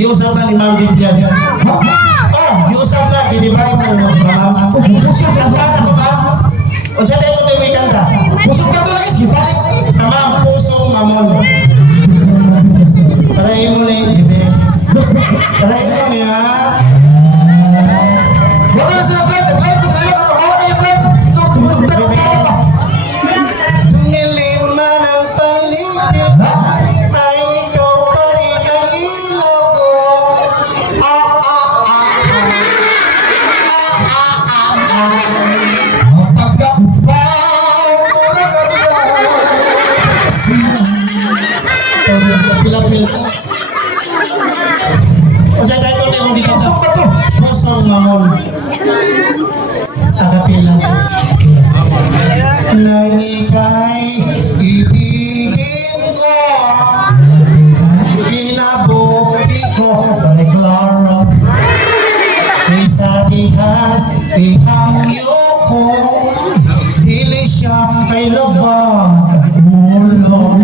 Diusap na ni Ma'am Vivian. Oh, diusap na, dinibay na ng mga mama. Pusok ka ba na ba? O siya tayo ito may kanta. Pusok ka to lagi, balik. Ma'am, pusong mamon. Parahin mo na yung gibe. Parahin mo niya. Wala na sila live, live, live, wala na yung live. Ikaw, tumulog na ka. Tumilin man ang paligid, ay ikaw pa rin ang ilaw ko. Pagkakupaw, mura ka ba? Pilapil. O siya tayo ito yung dito Pusok sa ka to. pusong mamon. Akapila. Nang ika'y ibigin ko, kinabuhi ko ni Clara. Isatihan, ihangyo ko, dili siyang kay labat at ulo.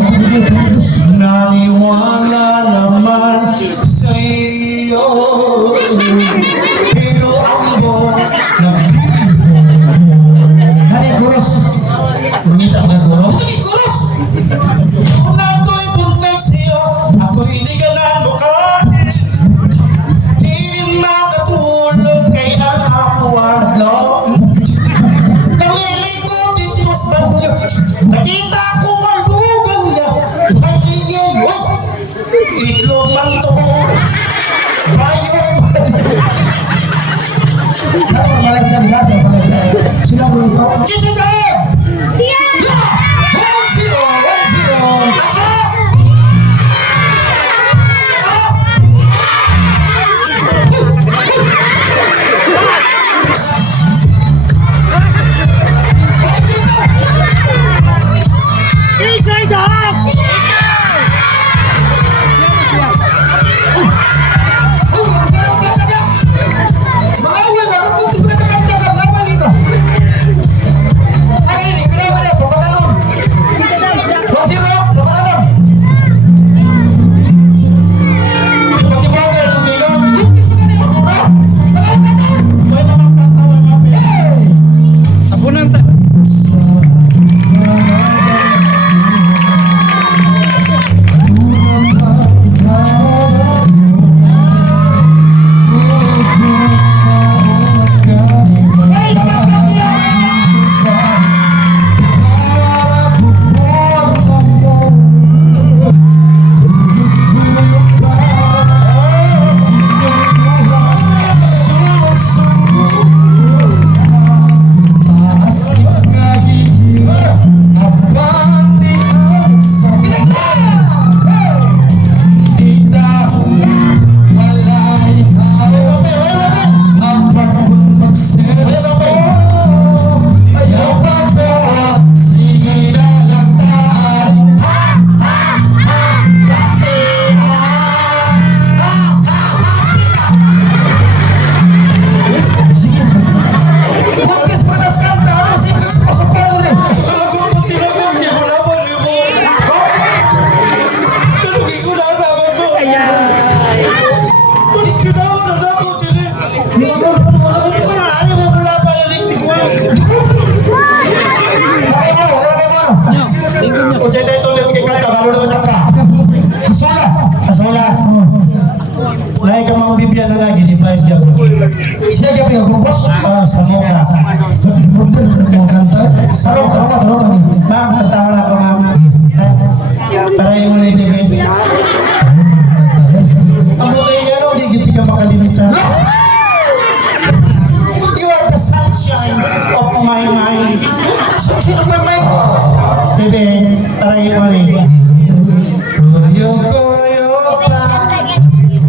Naniwala naman sa iyo, pero ang do nag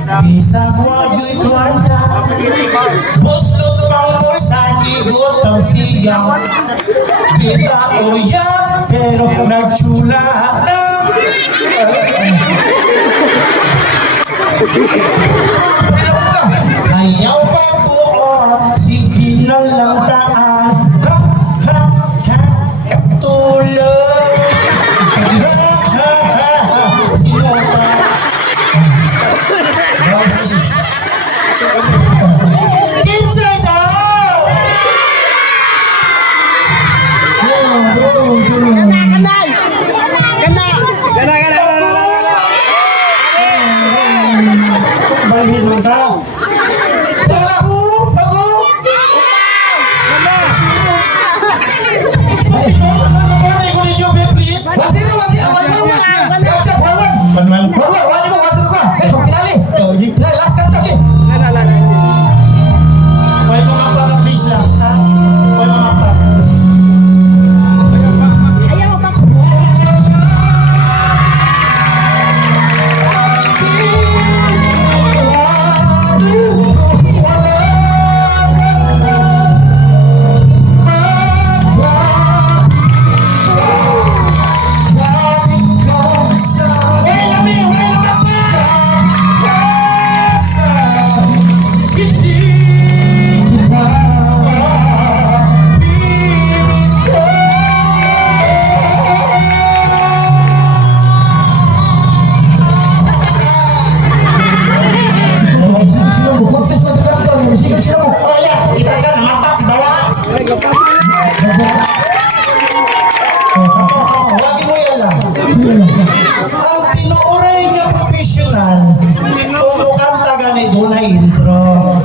Bisag wajoy kwarta, buslot pang bulsa, gigot ang sigaw. Kita uyab, pero nagtsulatan. Ayaw pagbuot, sige na lang taan. Ha, ha, ha, katulog. Ha, ha, ha, ha, sino ka? Kinsay daw! Balhin mo ka. Bago! Bago! Sino? Ay, napanay ko ninyo, be, please. Wasino, wasino, wasino. Capture, forward. Panman. Forward, wasino mo, wasino ka. Hey, pinali. Oh, di. Pinali, last kanta, okay. May mamapa ka, please lang, ha? May mamapa. Sino mo, contest na kanta, musical sino mo. Oh, yeah. Kita ka, namapa, di bawah. Oh, kako, wagi mo yan lang. Ang tinuuray nga professional, kung kanta gani, doon na intro.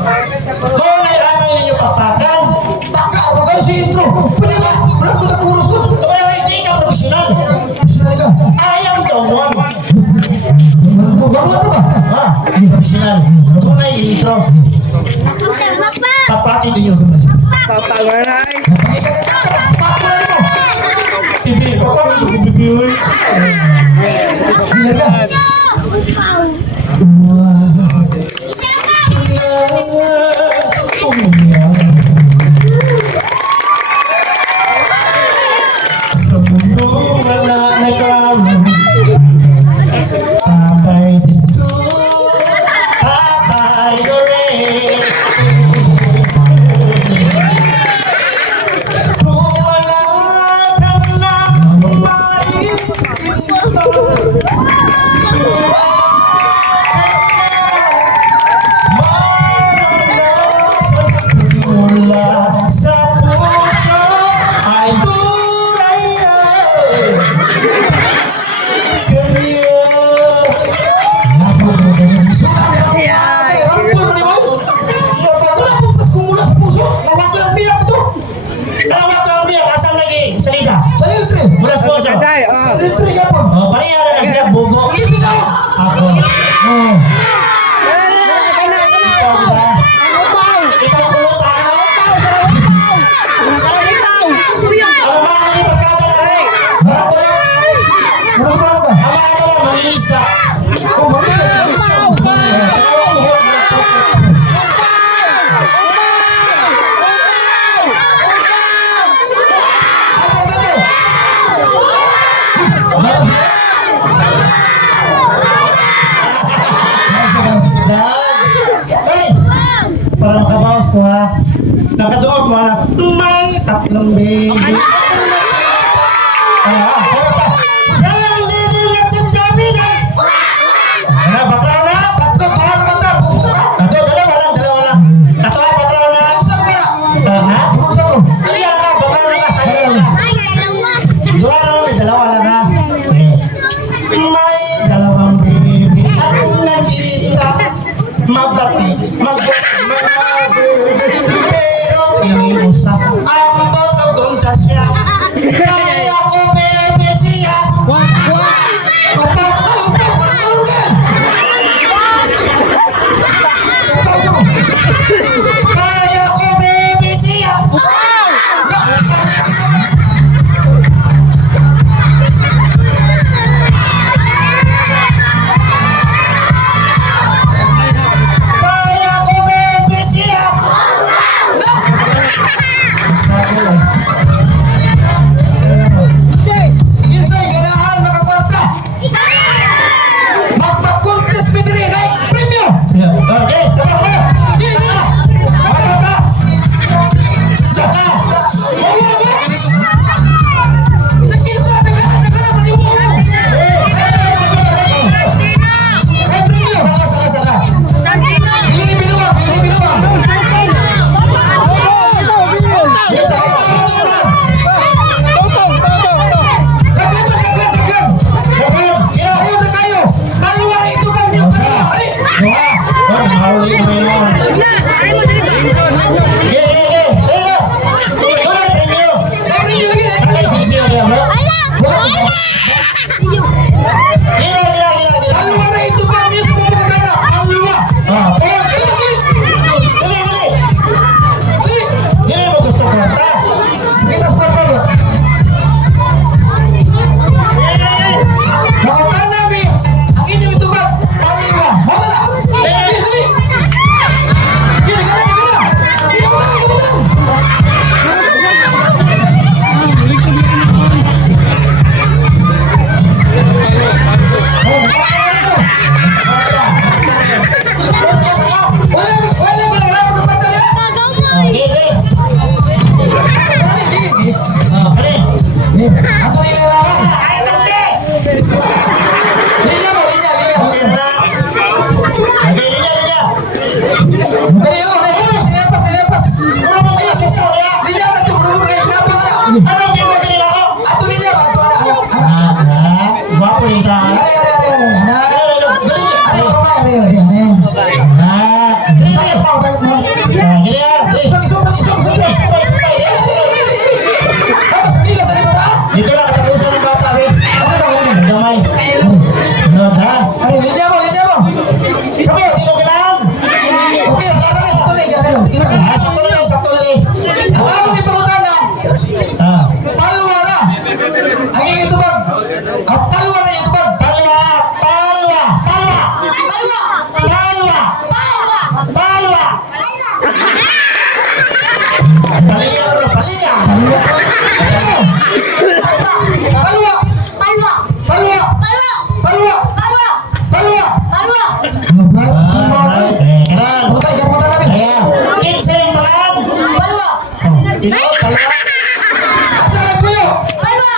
Doon na ano ninyo papakan. Taka, ako kayo si intro. Pwede ba? Wala ko nagkuros ko. Wala, hindi ka professional. Sino ka? I am the one. Baruan na ba? Ha? Professional. Doon na intro. Papati ninyo. Pakikagagata, pakulan mo. Bibi, papa gusto ko bibi. Bilang ka. Sa mundo wala na klaro, tatay dito, tatay rin. Kung wala ka na mula sa puso ay tunay na ganyan. Rambol mo ni mo. Wala po pas kumula sa puso. Nawag ko ng biyak ito. Kalawat ka ang biyak, asam lagi, salita. Sa iltre. Mula sa puso. Iltre ka po. Oh, pariyaran na sila, bugo. Hindi daw. Ako. Oh. Ikaw, di ba? Ikaw kulot ako. Ang mga ni pagkata na rin. Harap ko lang. Marang ka. Ang mga ka lang, malinis ka. Oh, bakit? Talawang buhok. Ate. Marang ka. Dad. Hey! Para makabawas ko ha. Nakadungog mo na, may tatlong baby. Basta. Siya ang leader nagsasabi na. Ano, batraw na? Tatlo, tawag naman ta. Buko ka. Ito, dalawa lang. Ito, batraw na. Buksan mo na. Ha? Buksan mo. Ano yan na, batraw na ka, sa'yo ka. Dua lang, may dalawa lang ha. May dalawang baby at nakita, mabati, pero iniusap ang botogong sa siya. Kaya ko baby siya. Upaw ka. Kaya ko baby siya. gani. Gini. Tayo pa, tayo mo. Gini ya. Isok. Apa sendiri lah sendiri bata? Dito na katapusan ng bata, be. Ano daw? Nagamay. Sunod, ha? Ano, linya mo. Sabi, di mo kailangan. Okay, sakto na gani daw. Kita. Sakto na. Ang among ipangutan na. Ah. Palwa na. Ang itubag. Ang palwa na itubag. Palwa. Paliya mo na, paliya. Karan. Kaya, kinsa yung pangalan? Tino, palwa.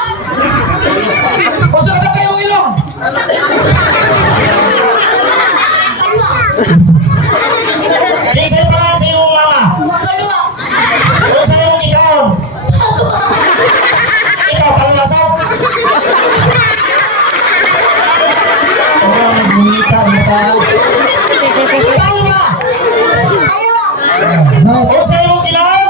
Kinsa yung pangalan sa iyong mama? Kung sa iyong ikaon? Ikaw, palwasan? Orang nagbungita ang mata. Palwa! Kung sa iyong kinaon?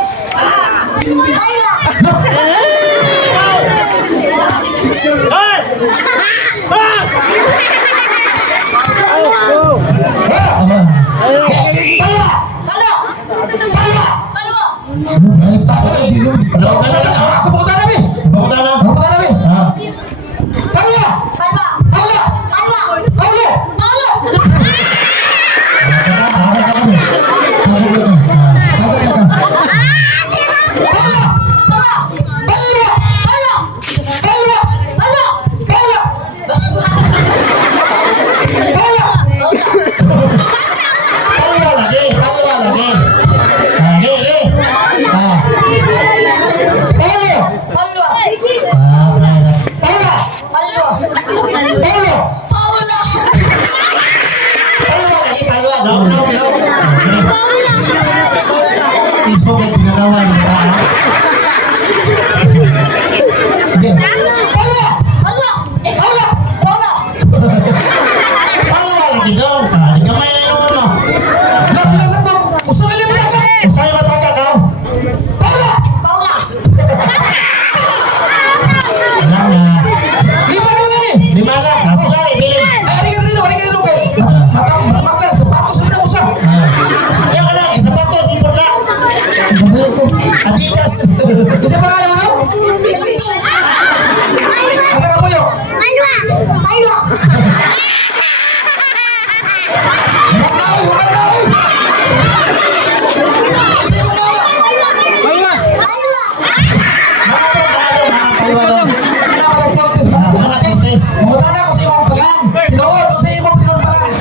Isok ay tinanawan ng taha. Sige. Palwa lagi daw. Di kamay na inuon mo. Usay mataga ka. Alam na. Lima lang. Sila ibilin. Ayan ka lang. Isapatos. Importa. Adidas. Bisa pangalan mo no? Asa ka po yo? Huwag na oy. Isa mo na. Mga palwa daw. Ano na mga contest ba? Mga kisses. Mutana ko sa imong pagan. Tinuod sa imong pinod pagan.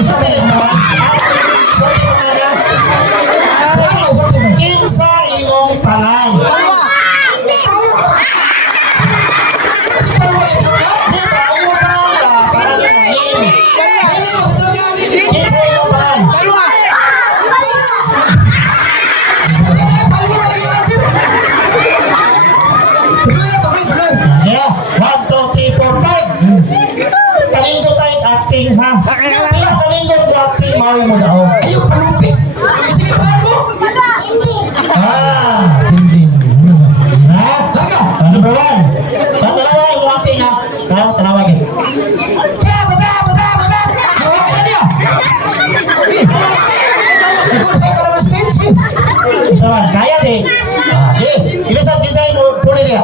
Isa din naman. Sorry mo na. Kinsa imong pangan. Si Palwa ito na. Di ba imong pangan ka? Panganin. Ay mo sa tugan. Kinsa imong pangan. Palwa lagi ang sir. Tuloy. Yeah. 1, 2, 3, 4, 5. Kanindot tayo acting ha. Kaya kanindot ko acting mawin mo daw. Ayaw palupi. Sige pangalan mo. Dinding. Ha? Laga. Number 1. Tatalawa yung acting ha. Kaya tanawa kayo. Hawak ka na niya. Ito na sa kalang stage. Saman, kaya di. Ilisan kinsa mo puli dia.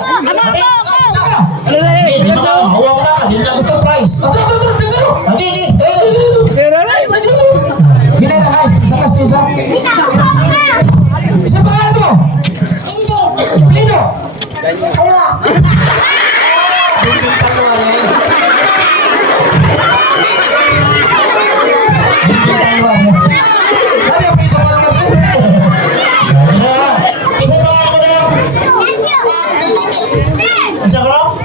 Di makahawa mo na. Di na gusto prize. Di. Gini lang guys, sa kastis ha. Isa pangalan mo? Lido. Dinding palwa yan. Dinding palwa yan. Ano yung pinto pala mo? Isa pangalan mo daw. Ang sakro?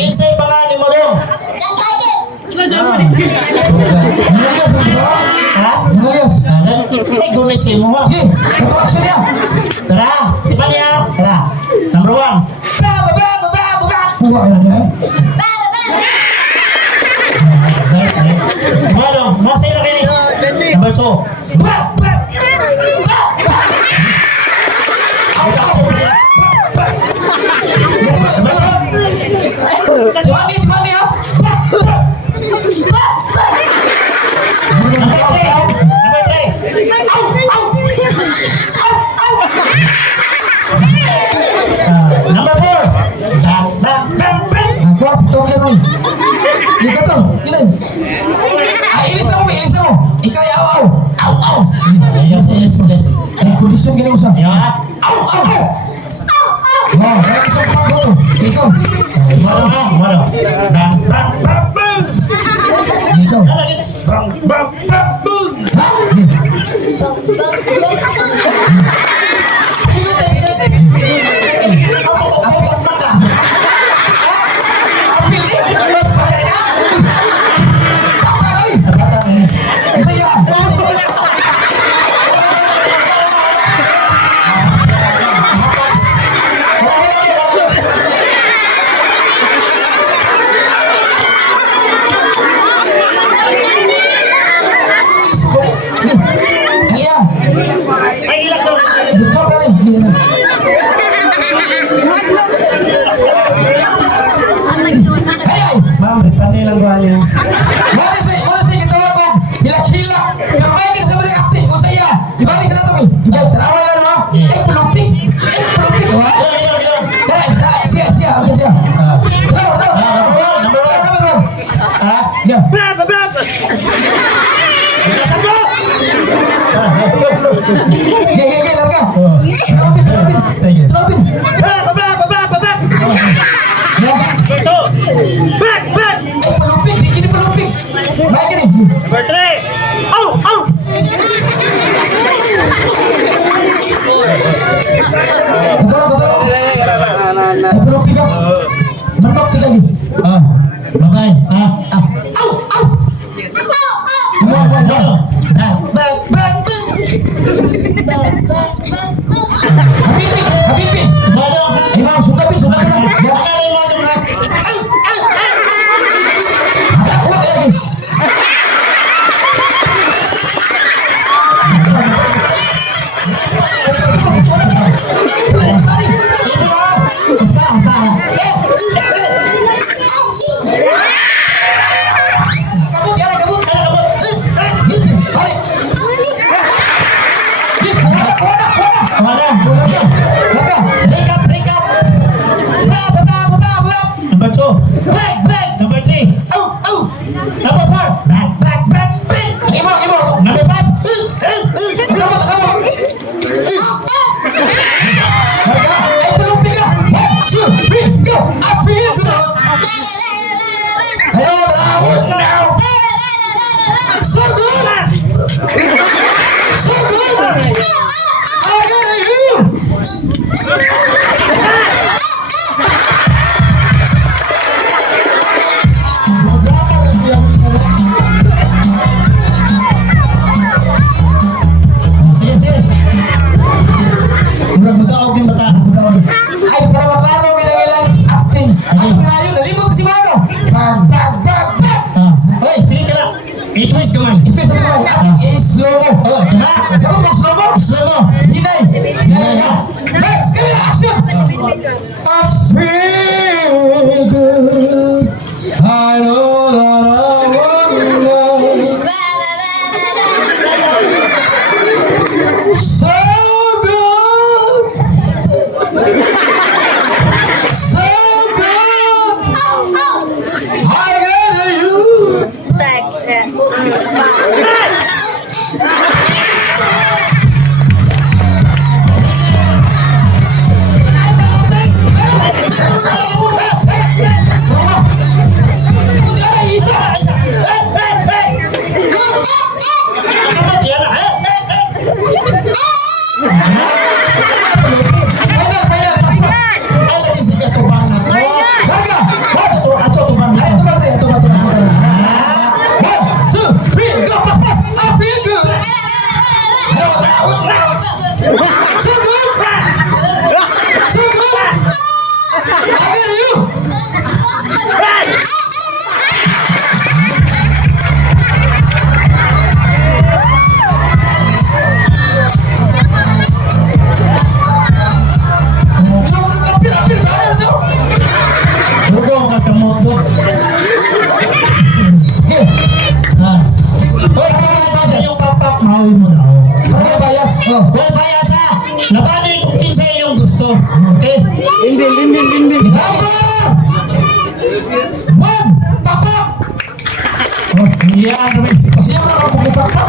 Kinsa yung pangalan mo daw. Manalias mo dito? Ha? Manalias. Ay, gunit siya mo ha. Sige, ito action niya. Tara, di ba niya? Tara. Number 1. Huwag ka na niya. two. Bak! Bak! Dimani ha? Number three. Number four. Bak! Bak! Bak! Bak! Aku tuh kan ni. Ini tu, ini. Ilis kamu. Ikaw ya, au. Yes. Kondisi gini usah. Ya. Au. Wah, yang sempat tu. Ikaw. Mano. Bak! Bak! Bak! Bak! Ikaw. Bak! Bak! Bak! Bak! Nah, apil ni. Pakar oi. Saya. Iya. Jom dah ni. Biar. Ayo. Ma'am, panilang bali. Mana sih kita lakukan hila-hila terbaik kita sebagai aktif kau saya dibalik sana tu ibu terawal kan mah pelupik wah dah siap number one ya larga terapin ya pelupik ini pelupik naik ni Number three. Kau pelupik kan menok tiga ni Bye-bye. Mau Habibin Imam sundapin ya ada kuat lagi kabut balik Laga Number two. Number three. Number four. Back. Imam Number five. kabut Harga pelupik kan 1, 2, 3 go I feel good ayo berawat now so good I got you Sige. Mudah-mudahan din bata. ay para maklaro bilang acting ay ngayon nalimot si Mano bag Oy, sige ka lang. I-twist kamay. itu satu slow mo Oh, kena. siapa mau slow mo Slow mo. Hinay. Next, camera action. I feel good. I know that I won't go. So good. So good. I got you. Oh. Well, bayasa, labanin kung kinsa yung gusto. Okay? Number 1, pakpak. Oh, yan. Siya mo na kapag-pakpak.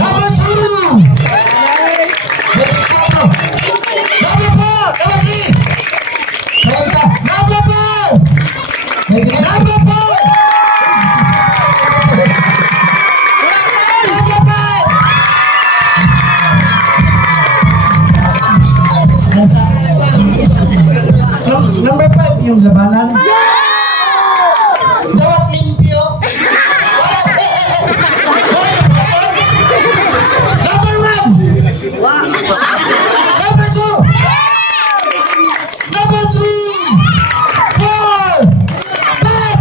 Number 2. Number 4. Number 3. Number 4. Number 4. Number 5 yung labanan. Dapat limpyo. Number 1. Number 2. Number 3. 4. 5.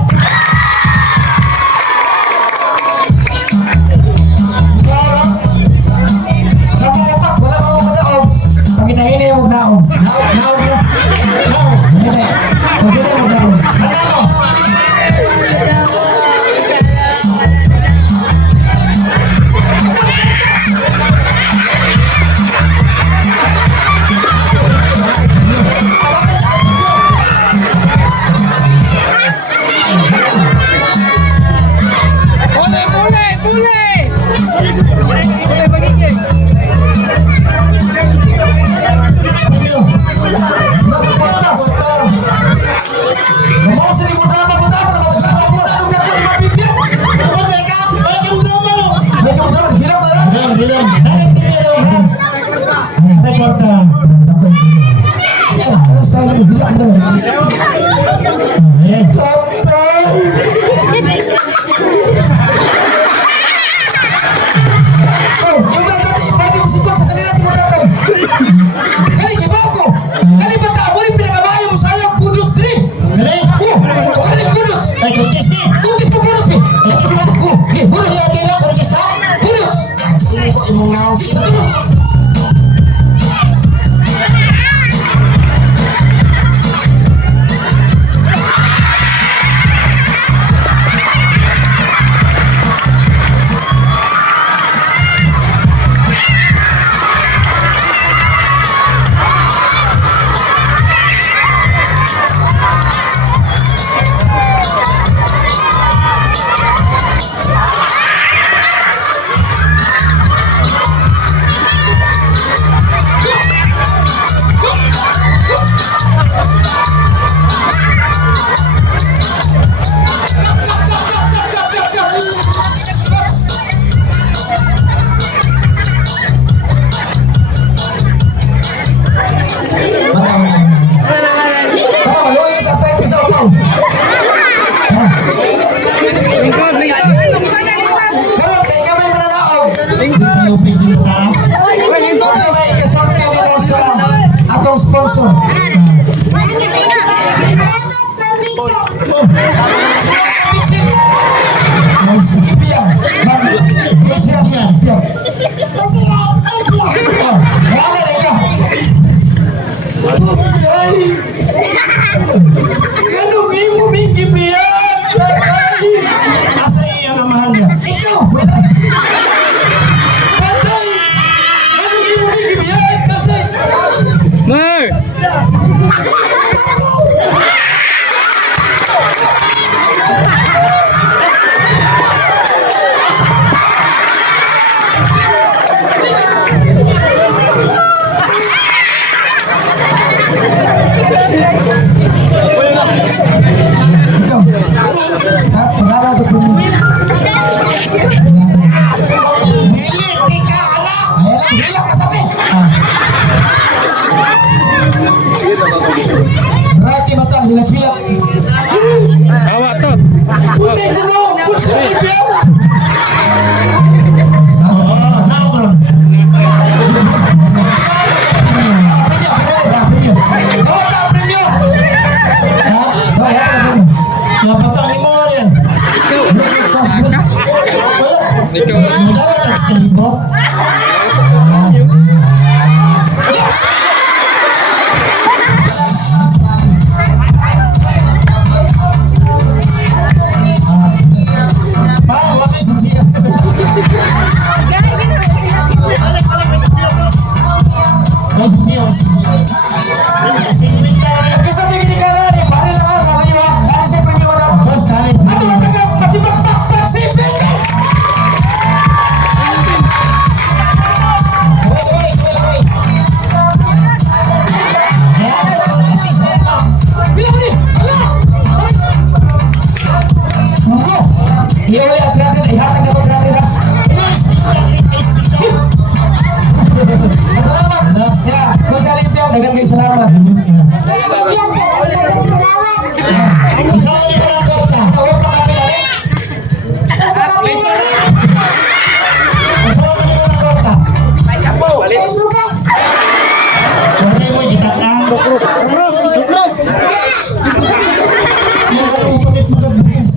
Wala ko madaog. Pag inahinay mo daog. Now. Hindi. Pag inahinay mo daog. Alam mo. Bilang. Nanay primero, ha? Ay, porta. Ayan. Dali. Ay, kuntis ni. Ay, okay lang, kuntis ha? Imong ngaw sila. Lupig din ka. Atong sponsor. Sige biang. Biang. Mana mereka? Tupai. Kanong imo minggi biang. Tatay. Asa iyang amahan niya? Ikaw. Tatay. Kanong imo minggi biang. Tatay. Mar! Ikaw. Pagkara ito po mo. Dili, di ka anak. Ayan lang, relax na sa atin. Rati matang, hilak-hilak. Awa to! Punay ko no, punsa ni Biao. Oo, naon. Premium. Ha? Oh, ya, premium. Napatang ni mo yan. Wala. Madawat at sa libo. Iya ulit at rated. Ihatag ako rated ha. Salamat. Ya, kung sa Alimpio, dagan kayo salamat. Saan di pa ng kota? Tawag pa kami na rin. Saan di pa ng kota? Wala mo, itakang. Yung karupalit mo ka bukas.